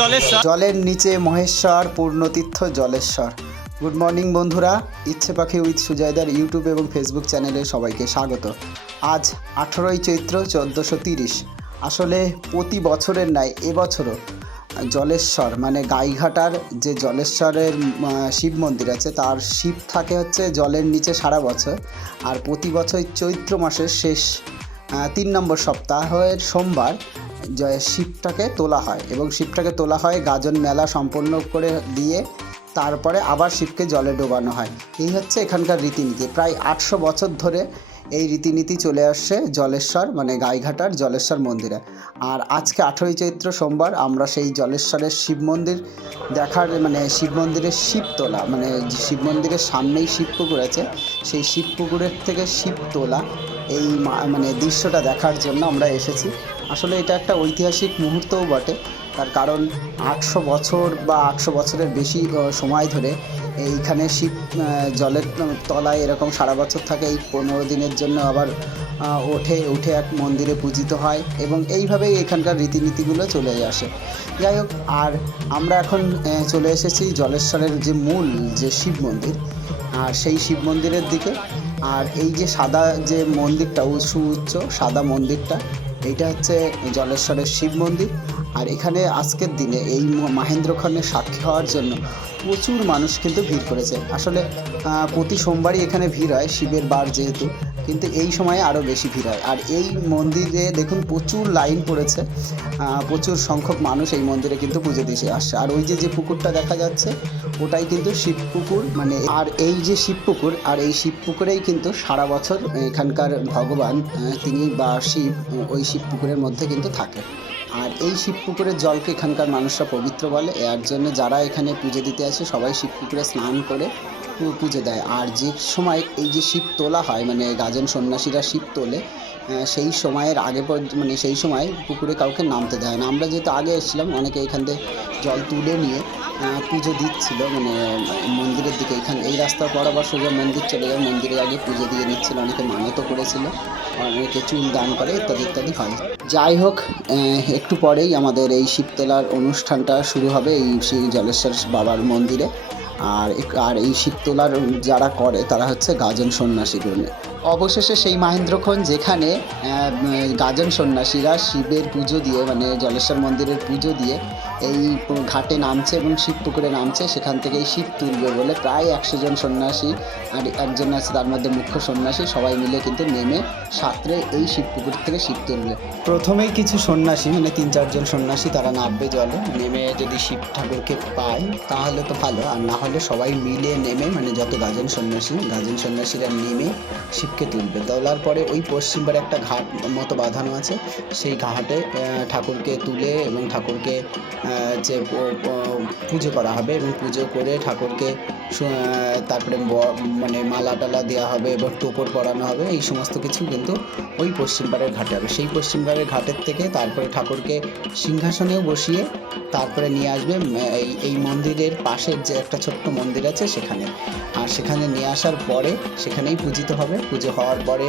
জলেশ্বর। জলের নিচে Maheshwar, পূর্ণতীর্থ Jaleshwar. Good morning বন্ধুরা। ইচ্ছে পাখি উইথ সুজয়দার ইউটিউব এবং ফেসবুক চ্যানেলে সবাইকে স্বাগত। আজ আঠেরোই চৈত্র চোদ্দোশো তিরিশ। আসলে প্রতি বছরের ন্যায় এবছরও জলেশ্বর মানে গাইঘাটার যে জলেশ্বরের শিব মন্দির আছে, তার শিব থাকে হচ্ছে জলের নিচে সারা বছর। আর প্রতি বছর চৈত্র মাসের শেষ তিন নম্বর সপ্তাহের সোমবার শিবটাকে তোলা হয় এবং শিবটাকে তোলা হয় গাজন মেলা সম্পন্ন করে দিয়ে তারপরে আবার শিবকে জলে ডোবানো হয়। এই হচ্ছে এখানকার রীতিনীতি। প্রায় আটশো বছর ধরে এই রীতিনীতি চলে আসছে জলেশ্বর মানে গাইঘাটার জলেশ্বর মন্দিরে। আর আজকে আঠেরোই চৈত্র সোমবার আমরা সেই জলেশ্বরের শিব মন্দির দেখার মানে শিব মন্দিরের শিব তোলা মানে শিব মন্দিরের সামনেই শিব পুকুর আছে, সেই শিব পুকুরের থেকে শিব তোলা এই মানে দৃশ্যটা দেখার জন্য আমরা এসেছি। আসলে এটা একটা ঐতিহাসিক মুহূর্তও বটে। তার কারণ আটশো বছর বা আটশো বছরের বেশি সময় ধরে এইখানে শিব জলের তলায় এরকম সারা বছর থাকে। এই পনেরো দিনের জন্য আবার ওঠে, উঠে এক মন্দিরে পূজিত হয় এবং এইভাবেই এখানকার রীতিনীতিগুলো চলে আসে। যাই হোক, আর আমরা এখন চলে এসেছি জলেশ্বরের যে মূল, যে শিব মন্দির আর সেই শিব মন্দিরের দিকে। আর এই যে সাদা যে মন্দিরটা উঁচু উচ্চ সাদা মন্দিরটা, এটা হচ্ছে জলেশ্বরের শিব মন্দির। আর এখানে আজকের দিনে এই মাহেন্দ্র সাক্ষী হওয়ার জন্য প্রচুর মানুষ কিন্তু ভিড় করেছে। আসলে প্রতি সোমবারই এখানে ভিড় হয় শিবের বার যেহেতু। কিন্তু এই সময়ে আরও বেশি ভিড় হয়। আর এই মন্দিরে দেখুন প্রচুর লাইন পড়েছে। প্রচুর সংখ্যক মানুষ এই মন্দিরে কিন্তু পুজো দিতে আসছে। আর ওই যে যে পুকুরটা দেখা যাচ্ছে, ওটাই কিন্তু শিব পুকুর মানে আর এই যে শিব পুকুর আর এই শিব পুকুরেই কিন্তু সারা বছর এখানকার ভগবান তিনি বা শিব ওই শিব পুকুরের মধ্যে কিন্তু থাকে। আর এই শিব পুকুরের জলকে এখানকার মানুষরা পবিত্র বলে। এর জন্য যারা এখানে পুজো দিতে আসে, সবাই শিব পুকুরে স্নান করে পুজো দেয়। আর যে সময় এই যে শিব তোলা হয় মানে গাজন সন্ন্যাসীরা শিব তোলে সেই সময়ের আগে মানে সেই সময় পুকুরে কাউকে নামতে দেয় না। আমরা যেহেতু আগে এসেছিলাম, অনেকে এখান থেকে জল তুলে নিয়ে পুজো দিচ্ছিল মানে মন্দিরের দিকে এখানে, এই রাস্তার পর আবার সোজা মন্দির চলে যায়। মন্দিরে আগে পুজো দিয়ে নিচ্ছিল, অনেকে মানতও করেছিল, অনেকে চুল দান করে, ইত্যাদি ইত্যাদি হয়। যাই হোক একটু পরেই আমাদের এই শিবতলার অনুষ্ঠানটা শুরু হবে এই শ্রী জলেশ্বর বাবার মন্দিরে। আর আর এই শিবতলার যারা করে তারা হচ্ছে গাজন সন্ন্যাসী সন্ন্যাসীগণ অবশেষে সেই মাহেন্দ্রক্ষণ যেখানে গাজন সন্ন্যাসীরা শিবের পুজো দিয়ে মানে জলেশ্বর মন্দিরের পুজো দিয়ে এই ঘাটে নামছে এবং শিব পুকুরে নামছে, সেখান থেকেই শিব তুলবে বলে প্রায় একশো জন সন্ন্যাসী আর একজন আছে তার মধ্যে মুখ্য সন্ন্যাসী, সবাই মিলে কিন্তু নেমে সাঁতরে এই শিব পুকুর থেকে শিব তুলবে। প্রথমেই কিছু সন্ন্যাসী মানে তিন চারজন সন্ন্যাসী তারা নামবে জলে। নেমে যদি শিব ঠাকুরকে পায়, তাহলে তো ভালো। আর না হলে সবাই মিলে নেমে মানে যত গাজন সন্ন্যাসী, গাজন সন্ন্যাসীরা নেমে শিবকে তুলবে। তোলার পরে ওই পশ্চিমবারে একটা ঘাট মতো বাঁধানো আছে। সেই ঘাটে ঠাকুরকে তুলে এবং ঠাকুরকে যে পুজো করা হবে এবং পুজো করে ঠাকুরকে তারপরে মানে মালা টালা দেওয়া হবে এবং টোপর পরানো হবে, এই সমস্ত কিছু কিন্তু ওই পশ্চিমবারের ঘাটে হবে। সেই পশ্চিমবারের ঘাটের থেকে তারপরে ঠাকুরকে সিংহাসনেও বসিয়ে তারপরে নিয়ে আসবে এই এই মন্দিরের পাশের যে একটা ছোট্ট মন্দির আছে সেখানে। আর সেখানে নিয়ে আসার পরে সেখানেই পূজিত হবে। পুজো হওয়ার পরে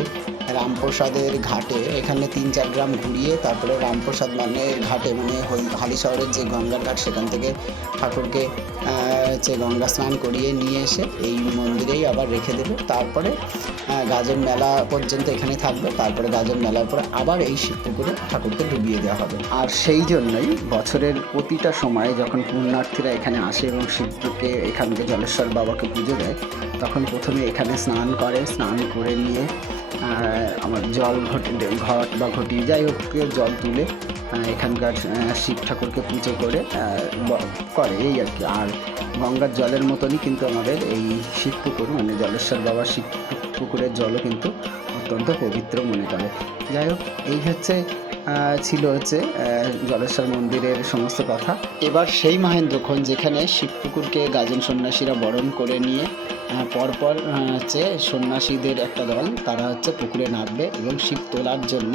রামপ্রসাদের ঘাটে এখানে তিন চার গ্রাম ঘুরিয়ে তারপরে রামপ্রসাদ মানে ঘাটে মানে হল- শহরের যে গঙ্গার ঘাট সেখান থেকে ঠাকুরকে হচ্ছে গঙ্গা স্নান করিয়ে নিয়ে এসে এই মন্দিরেই আবার রেখে দেবে। তারপরে গাজন মেলা পর্যন্ত এখানে থাকবে। তারপরে গাজন মেলার পরে আবার এই শিব পুকুরে ঠাকুরকে ডুবিয়ে দেওয়া হবে। আর সেই জন্যই বছরের প্রতিটা সময় যখন পুণ্যার্থীরা এখানে আসে এবং শিবকে, এখানকে জলেশ্বর বাবাকে পুজো দেয়, তখন প্রথমে এখানে স্নান করে স্নান করে নিয়ে আমার জল ঘটে ঘট বা ঘটি যাই হোক জল তুলে এখানকার শিব ঠাকুরকে পুজো করে করে, এই আর কি। আর গঙ্গার জলের মতনই কিন্তু আমাদের এই শিব পুকুর মানে জলেশ্বর বাবার শিব পুকুরের জলও কিন্তু অত্যন্ত পবিত্র মনে করে। যাই হোক, এই হচ্ছে ছিল হচ্ছে জলেশ্বর মন্দিরের সমস্ত কথা। এবার সেই মহেন্দ্রক্ষণ যেখানে শিবপুকুরকে গাজন সন্ন্যাসীরা বরণ করে নিয়ে পরপর হচ্ছে সন্ন্যাসীদের একটা দল, তারা হচ্ছে পুকুরে নামবে এবং শিব তোলার জন্য,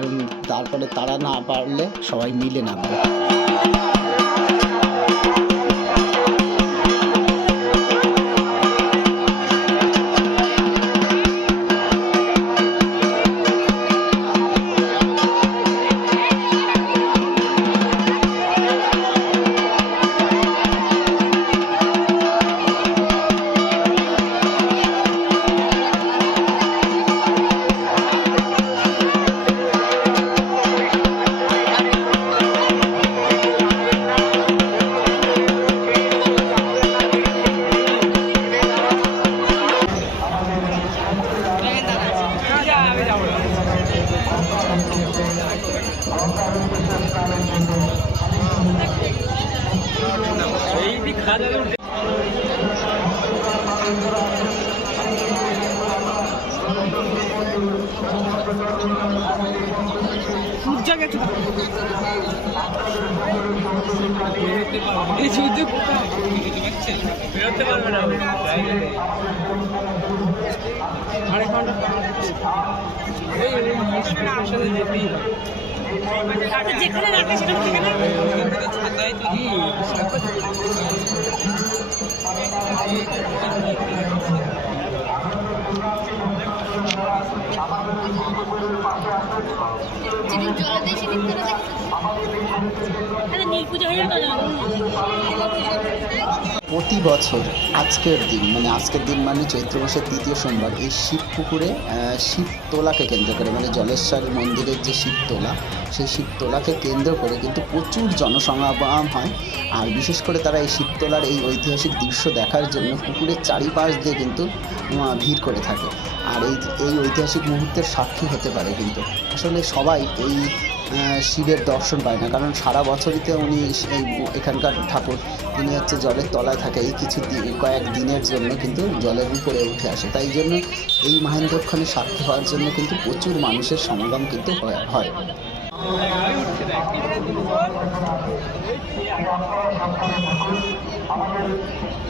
এবং তারপরে তারা না পারলে সবাই মিলে নামবে। বেরোতে পারবে না আরেক ঘণ্টা এই এই স্টেশনের সাথে যেতেই যেখানে রাখে সেখানে সেখানে ছাতায় তো যেদিন জল দেয় সেদিন করে দেখি প্রতি বছর আজকের দিন মানে আজকের দিন মানে চৈত্র মাসের দ্বিতীয় সোমবার, এই শিব পুকুরে শিব তোলাকে কেন্দ্র করে মানে জলেশ্বর মন্দিরের যে শিব তোলা, সেই শিব তোলাকে কেন্দ্র করে কিন্তু প্রচুর জনসমাগম হয়। আর বিশেষ করে তারা এই শিব তোলার এই ঐতিহাসিক দৃশ্য দেখার জন্য পুকুরের চারিপাশ দিয়ে কিন্তু ভিড় করে থাকে। আর এই এই ঐতিহাসিক মুহূর্তের সাক্ষী হতে পারে কিন্তু। আসলে সবাই এই শিবের দর্শন পায় না। কারণ সারা বছরইতে উনি এই এখানকার ঠাকুর। তিনি হচ্ছে জলের তলায় থাকে এই কিছু কয়েক দিনের জন্য কিন্তু জলের উপরে উঠে আসে। তাই জন্য এই মহেন্দ্রক্ষণে সাক্ষী হওয়ার জন্য কিন্তু প্রচুর মানুষের সমাগম কিন্তু হয়-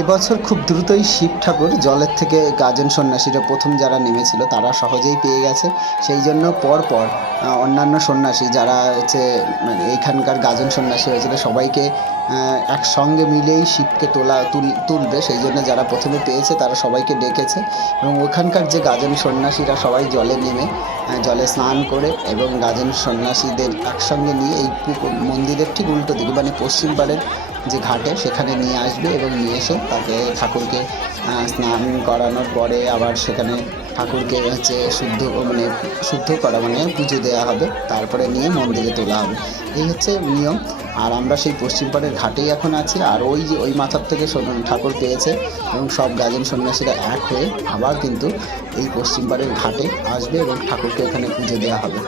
এবছর খুব দ্রুতই শিব ঠাকুর জলের থেকে গাজন সন্ন্যাসীরা প্রথম যারা নেমেছিল, তারা সহজেই পেয়ে গেছে। সেই জন্য পর পর অন্যান্য সন্ন্যাসী যারা হচ্ছে মানে এইখানকার গাজন সন্ন্যাসী হয়েছিল, সবাইকে একসঙ্গে মিলেই শিবকে তোলা, তুল, তুলবে। সেই জন্য যারা প্রথমে পেয়েছে, তারা সবাইকে ডেকেছে এবং ওখানকার যে গাজন সন্ন্যাসীরা সবাই জলে নেমে জলে স্নান করে এবং গাজন সন্ন্যাসীদের একসঙ্গে নিয়ে এই মন্দিরের ঠিক উল্টো দিকে মানে পশ্চিম পাড়ের যে ঘাটে, সেখানে নিয়ে আসবে এবং নিয়ে এসে তাকে ঠাকুরকে স্নান করানোর পরে আবার সেখানে ঠাকুরকে হচ্ছে শুদ্ধ মানে শুদ্ধ করা মানে পুজো দেওয়া হবে। তারপরে নিয়ে মন্দিরে তোলা হবে। এই হচ্ছে নিয়ম। আর আমরা সেই পশ্চিম পাড়ের ঘাটেই এখন আছি। আর ওই যে, ওই মাথার থেকে ঠাকুর পেয়েছে এবং সব গাজন সন্ন্যাসীরা এক হয়ে আবার কিন্তু এই পশ্চিম পাড়ের ঘাটে আসবে এবং ঠাকুরকে এখানে পুজো দেওয়া হবে।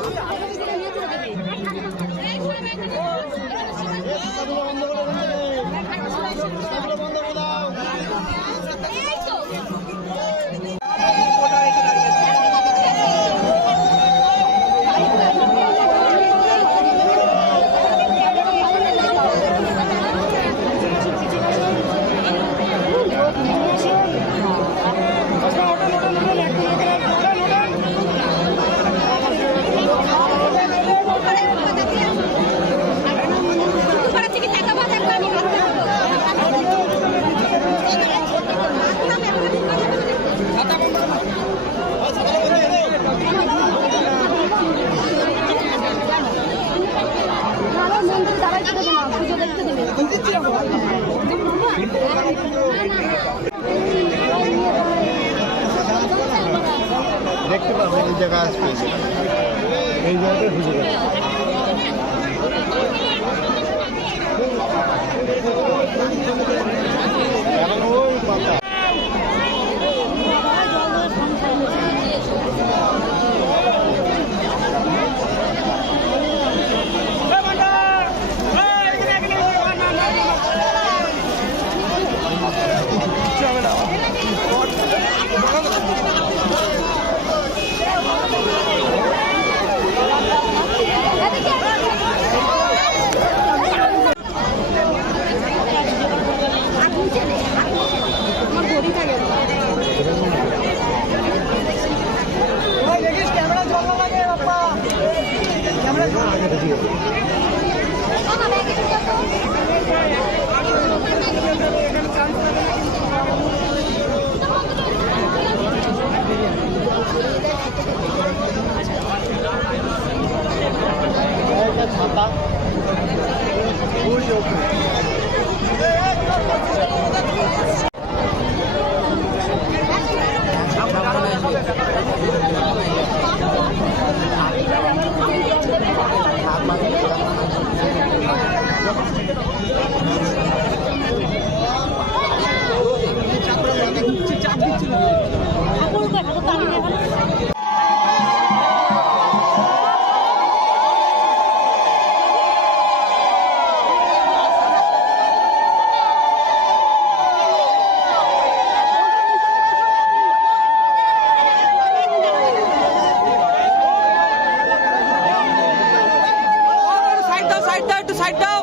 সাইড দাও একটু সাইড দাও।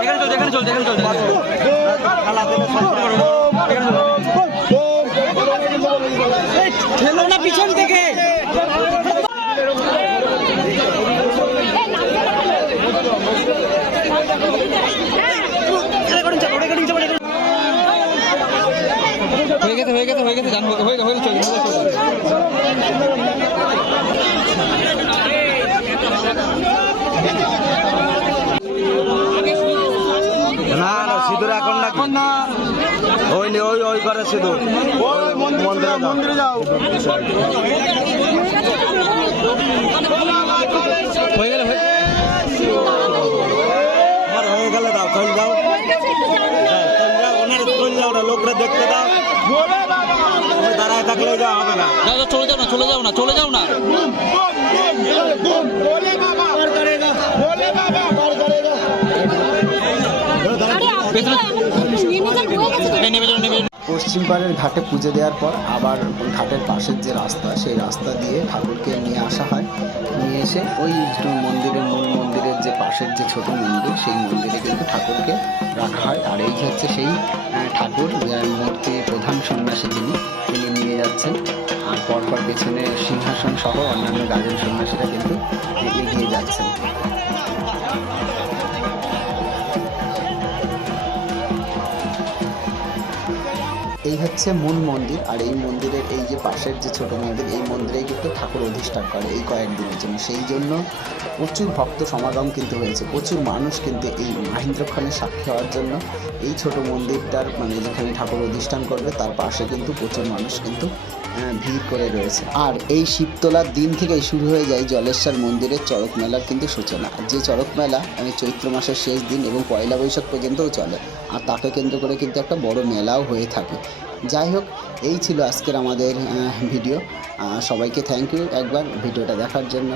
এখানে চল এখানে চল এখানে চল গেছে হয়ে গেছে হয়ে গেছে জান হয়ে গেছে হয়ে গেছে না না সিঁদুর এখন না এখন না। ওই নে, ওই ওই করে সিঁদুর। মন্দিরে মন্দিরে যাও। হয়ে গেলে হয়ে দাও চল যাও। হ্যাঁ, চল যাও ওনার চল যাও লোকরা দেখতে দাও। দাঁড়ায় থাকলে হবে না। যাও যাও, চলে যাও না চলে যাও না চলে যাও না। পশ্চিম পাড়ের ঘাটে পুজো দেওয়ার পর আবার ঘাটের পাশের যে রাস্তা সেই রাস্তা দিয়ে ঠাকুরকে নিয়ে আসা হয়। নিয়ে এসে ওই মন্দিরের মূল মন্দিরের যে পাশের যে ছোট মন্দির সেই মন্দিরে কিন্তু ঠাকুরকে রাখা হয়। আর এই হচ্ছে সেই ঠাকুর যার মূর্তি প্রধান সন্ন্যাসী যিনি, তিনি নিয়ে যাচ্ছেন। আর পরপর পেছনে সিংহাসন সহ অন্যান্য গাজন সন্ন্যাসীরা কিন্তু এগিয়ে যাচ্ছেন। এই হচ্ছে মূল মন্দির, আর এই মন্দিরের এই যে পাশের যে ছোট মন্দির, এই মন্দিরে কিন্তু ঠাকুর অধিষ্ঠান করে এই কয়েকদিনের জন্য। সেই জন্য প্রচুর ভক্ত সমাগম কিন্তু হয়েছে। প্রচুর মানুষ কিন্তু এই মাহেন্দ্র খানের সাক্ষী হওয়ার জন্য এই ছোট মন্দিরটার মানে যেখানে ঠাকুর অধিষ্ঠান করবে, তার পাশে কিন্তু প্রচুর মানুষ কিন্তু ভিড় করে রয়েছে। আর এই শিবতলার দিন থেকেই শুরু হয়ে যায় জলেশ্বর মন্দিরের চড়ক মেলার কিন্তু সূচনা। যে চড়ক মেলা মানে চৈত্র মাসের শেষ দিন এবং পয়লা বৈশাখ পর্যন্তও চলে। আর তাকে কেন্দ্র করে কিন্তু একটা বড় মেলাও হয়ে থাকে। যাই হোক, এই ছিল আজকের আমাদের ভিডিও। সবাইকে থ্যাংক ইউ একবার ভিডিওটা দেখার জন্য।